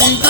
Thank you.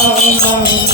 Ram.